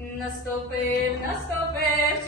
Наступив, наступив,